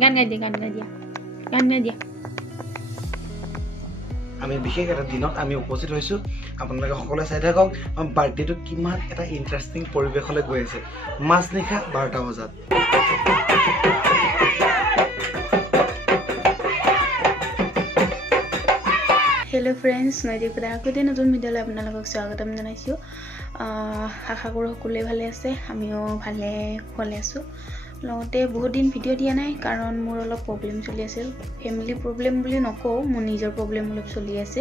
গান গাই দিয়া আমি বিশেষ এটা দিনত আমি উপস্থিত হৈছোঁ আপোনালোকে সকলোৱে চাই থাকক বাৰ্থডেটো কিমান এটা ইণ্টাৰেষ্টিং পৰিৱেশলৈ গৈ আছে মাজনিশা 12টা বজাত হেল্ল' ফ্ৰেণ্ডছ নৈতিক বেটা আগতে নতুন ভিডিঅ'লৈ আপোনালোকক স্বাগতম জনাইছোঁ আশা কৰোঁ সকলোৱে ভালে আছে আমিও ভালে আছোঁ লগতে বহুত দিন ভিডিঅ' দিয়া নাই কাৰণ মোৰ অলপ প্ৰব্লেম চলি আছিল ফেমিলি প্ৰব্লেম বুলি নকওঁ মোৰ নিজৰ প্ৰব্লেম অলপ চলি আছে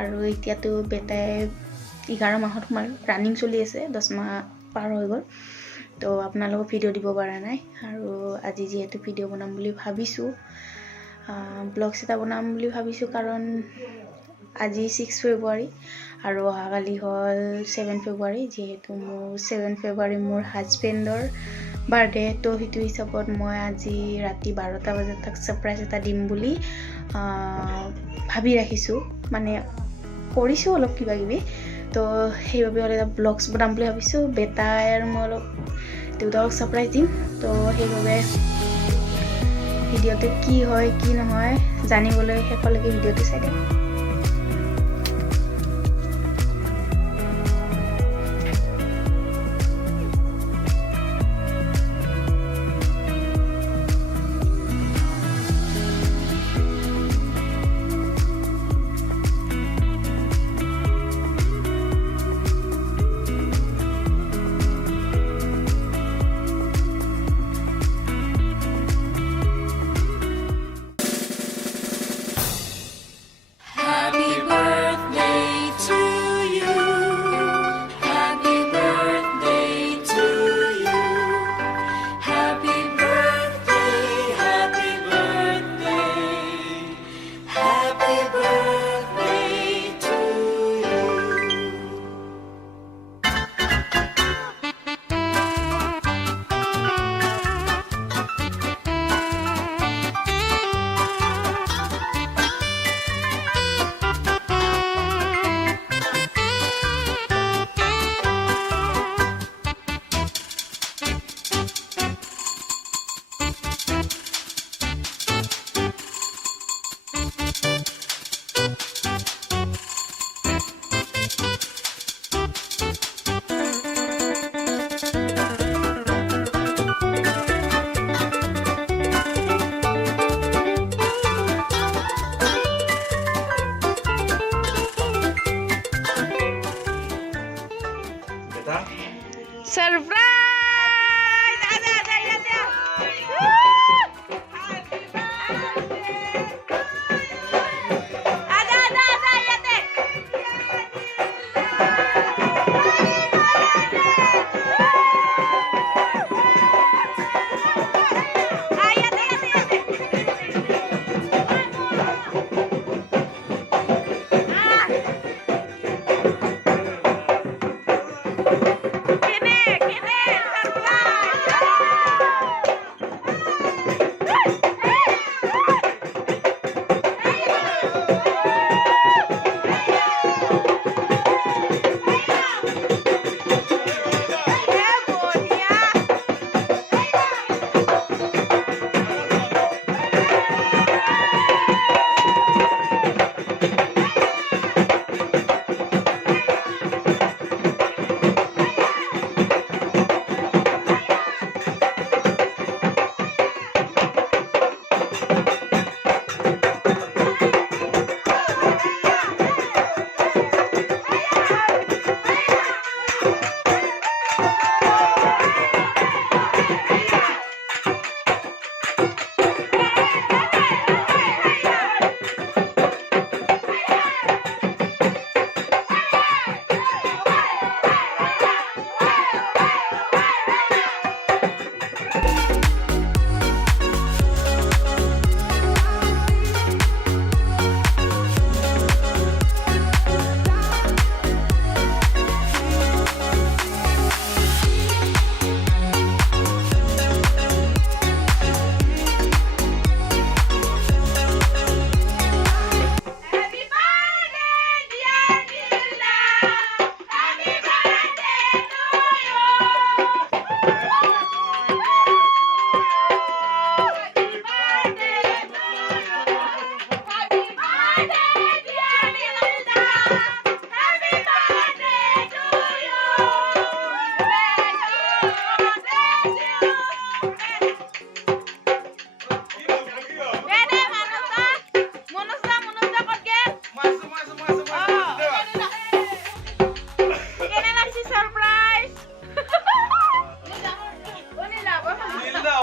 আৰু এতিয়াতো বেটাই 11 মাহত সোমাল ৰানিং চলি আছে 10 মাহ পাৰ হৈ গ'ল তো আপোনালোকক ভিডিঅ' দিব পৰা নাই আৰু আজি যিহেতু ভিডিঅ' বনাম বুলি ভাবিছোঁ ব্লগছ এটা বনাম বুলি ভাবিছোঁ কাৰণ আজি 6 ফেব্ৰুৱাৰী আৰু অহাকালি হ'ল 7 ফেব্ৰুৱাৰী যিহেতু মোৰ 7 ফেব্ৰুৱাৰী মোৰ হাজবেণ্ডৰ বাৰ্থডে তো সেইটো হিচাপত মই আজি ৰাতি 12টা বজাত তাক ছাৰপ্ৰাইজ এটা দিম বুলি ভাবি ৰাখিছোঁ মানে কৰিছোঁ অলপ কিবা কিবি তো সেইবাবে অলপ ব্লগছ বনাম বুলি ভাবিছোঁ বেটাই আৰু মই অলপ দেউতাকক ছাৰপ্ৰাইজ দিম তো সেইবাবে ভিডিঅ'টো কি হয় কি নহয় জানিবলৈ শেষলৈকে ভিডিঅ'টো চাই দিম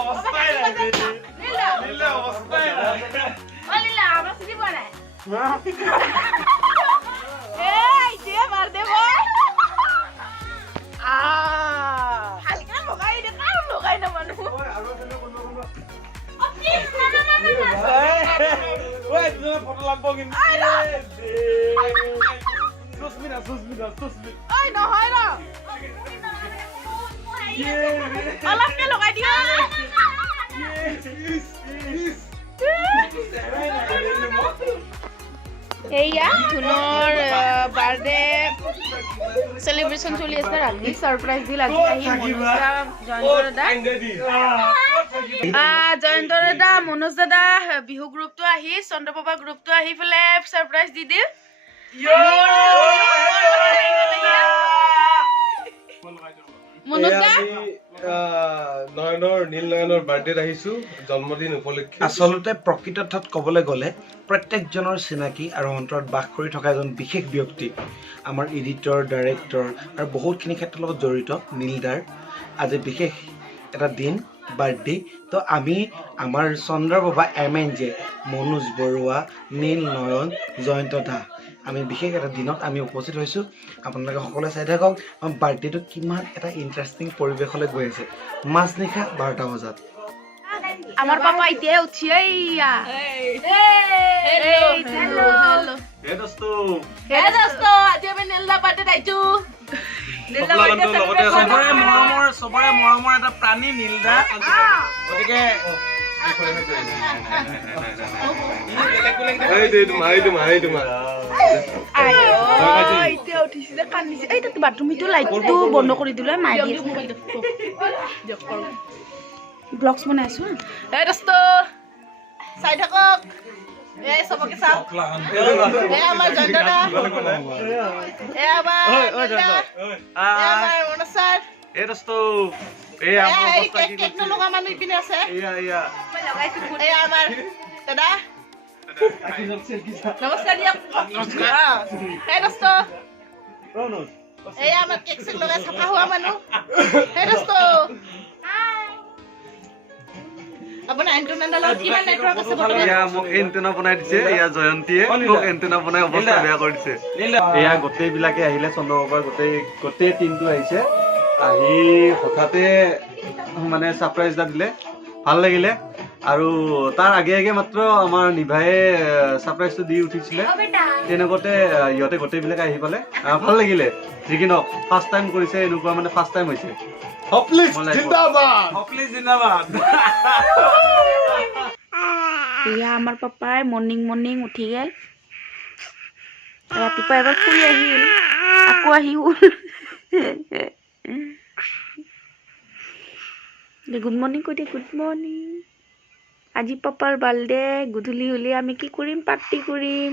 অবস্থাই নাই নীলা অবস্থাই নাই নীলা আমার সিটি বানায় এই যে মার দে ভাই হালকা লগাই দে কার লগাই না মানুষ ওই আৰু এনে কোন ও প্লিজ না ওই তুমি ফটো লাগব কিন্তু সুস্মিতা ওই নহয় ৰ অলপকে লগাই দিও এইয়া ধুনৰ বাৰ্থডে সেলিব্ৰেশন চলি আছে ৰাতি সাৰপ্ৰাইজ দিল আজি আহি মনুজা জয়ন্ত দাদা মনোজ দাদা বিহু গ্ৰুপটো আহি চন্দ্ৰপ্ৰভা গ্ৰুপটো আহি ফেলে সাৰপ্ৰাইজ দি দিল নীল নয়নৰ বাৰ্থডেত আহিছো জন্মদিন উপলক্ষে আচলতে প্ৰকৃত অৰ্থত ক'বলৈ গ'লে প্ৰত্যেকজনৰ চিনাকি আৰু অন্তৰত বাস কৰি থকা এজন বিশেষ ব্যক্তি আমাৰ এডিটৰ ডাইৰেক্টৰ আৰু বহুতখিনি ক্ষেত্ৰৰ লগত জড়িত নীলদাৰ আজি বিশেষ এটা দিন বাৰ্থডে তো আমি আমাৰ চন্দ্ৰপ্ৰভা MNJ মনোজ বৰুৱা নীল নয়ন জয়ন্ত দা আমি বিশেষ এটা দিনত আমি উপস্থিত হৈছোঁ আপোনালোকে সকলোৱে চাই থাকক বাৰ্থডেটো কিমান এটা ইণ্টাৰেষ্টিং পৰিৱেশলৈ গৈ আছে মাজনিশা 12টা বজাত আমার পাপা এতিয়া উঠি এইয়া হেল্লো হে দোস্ত আজি আমি নীলদা বাৰ্থডে আইছো সবৰে মৰমৰ এটা প্ৰাণী নীলদা গতিকে বাথৰুমটো লাইটটো বন্ধ কৰি দিলে মাই দিয়ে ব্লগছ বনাইছো এই দোস্ত চাই থাকক এই সবকে চাও এই আমাৰ জয়ন্তদা এই আমাৰ মনসাৰ এই দোস্ত এই আমাৰ অৱস্থা কি কেক লগা মানুহ ইপিনে আছে এয়া এই আমাৰ দাদা নমস্কাৰ দিয়ক এই দোস্ত এই আমাৰ কেক চেক লগাই চাফা হোৱা মানুহ এই দোস্ত আপোনাৰ এন্টেনাডাল কিমান নেটৱৰ্ক আছে বৰ্তমান ইয়া মোক এন্টেনা বনাই দিছে ইয়া জয়ন্তীয়ে মোক এন্টেনা বনাই অৱস্থা বেয়া কৰি দিছে এয়া গোটেই বিলাকে আহিলে চন্দ্ৰবাবাৰ গোটেই টিমটো আহিছে আহি হঠাতে মানে সাৰপ্ৰাইজ এটা দিলে ভাল লাগিলে আৰু তাৰ আগে মাত্ৰ আমাৰ নিভায়ে সাৰপ্ৰাইজটো দি উঠিছিলে তেনেকতে ইহঁতে গোটেইবিলাকে আহি পালে ভাল লাগিলে যিকি নহওক ফাৰ্ষ্ট টাইম কৰিছে এনেকুৱা মানে ফাৰ্ষ্ট টাইম হৈছে হপলিছ জিন্দাবাদ ইয়া আমাৰ পাপাই মৰ্নিং উঠি গেল ৰাতিপুৱা এবাৰ ফুৰি আহিল আকৌ আহিল গুড মৰ্নিং কৈ দে গুড মৰ্নিং আজি পাপাৰ বাৰ্থডে গধূলি হলে আমি কি কৰিম পাৰ্টি কৰিম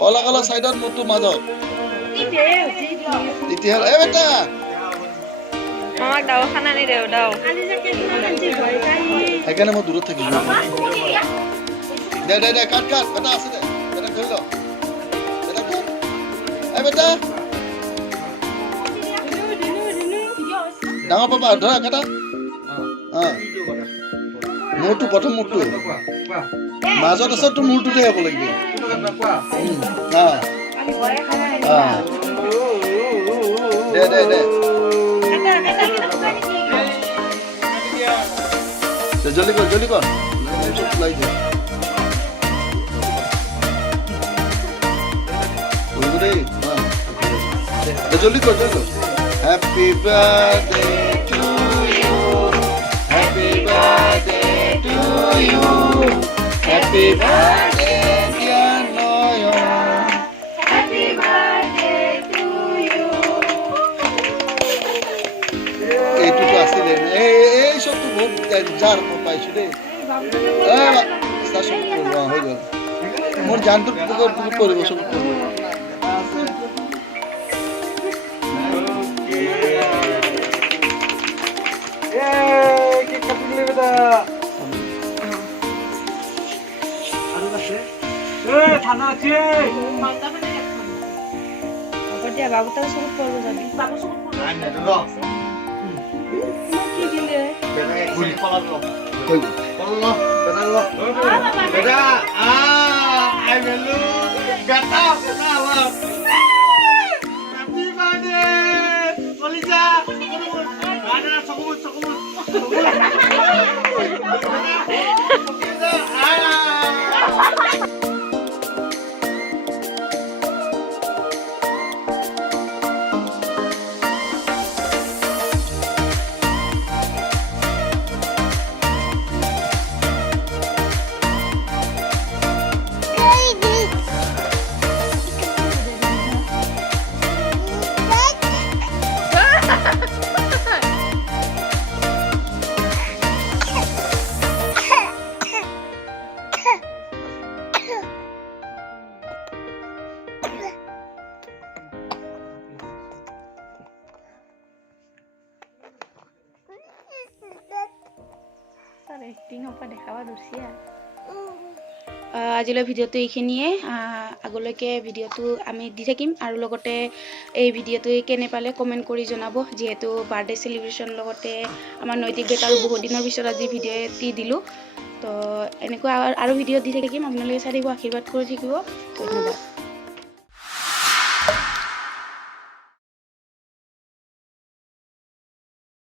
কলা কলা সাইডত মোৰটো মাজত এতিয়া এ বেটা আমাক দাওখানা নি দেও দাও সেইকাৰণে মই দূৰত থাকিম দে কাট বেটা আছে দে বেটা ধৰি ল বেটা এ বেটা ডাঙৰ পাপা ধৰা কাটা মোৰটো প্ৰথম মোৰটো মাজত আছে তোৰ মূৰটোতে হ'ব লাগিব দে জলদি কৰ জলদি কৰ happy birthday to you happy birthday to you Happy birthday, মোৰ জানটো বহুত পৰিব চকুত পৰিব বাবু তার চকুত পড়বো যাবি কি দিলে আজিলৈ ভিডিঅ'টো এইখিনিয়ে আগলৈকে ভিডিঅ'টো আমি দি থাকিম আৰু লগতে এই ভিডিঅ'টো কেনে পালে কমেণ্ট কৰি জনাব যিহেতু বাৰ্থডে সেলিব্ৰেশ্যন লগতে আমাৰ নৈতিক বেটাৰো বহুত দিনৰ পিছত আজি ভিডিঅ' এটি দিলোঁ তো এনেকুৱা আৰু ভিডিঅ' দি থাকিম আপোনালোকে চাই থাকিব আশীৰ্বাদ কৰি থাকিব ধন্যবাদ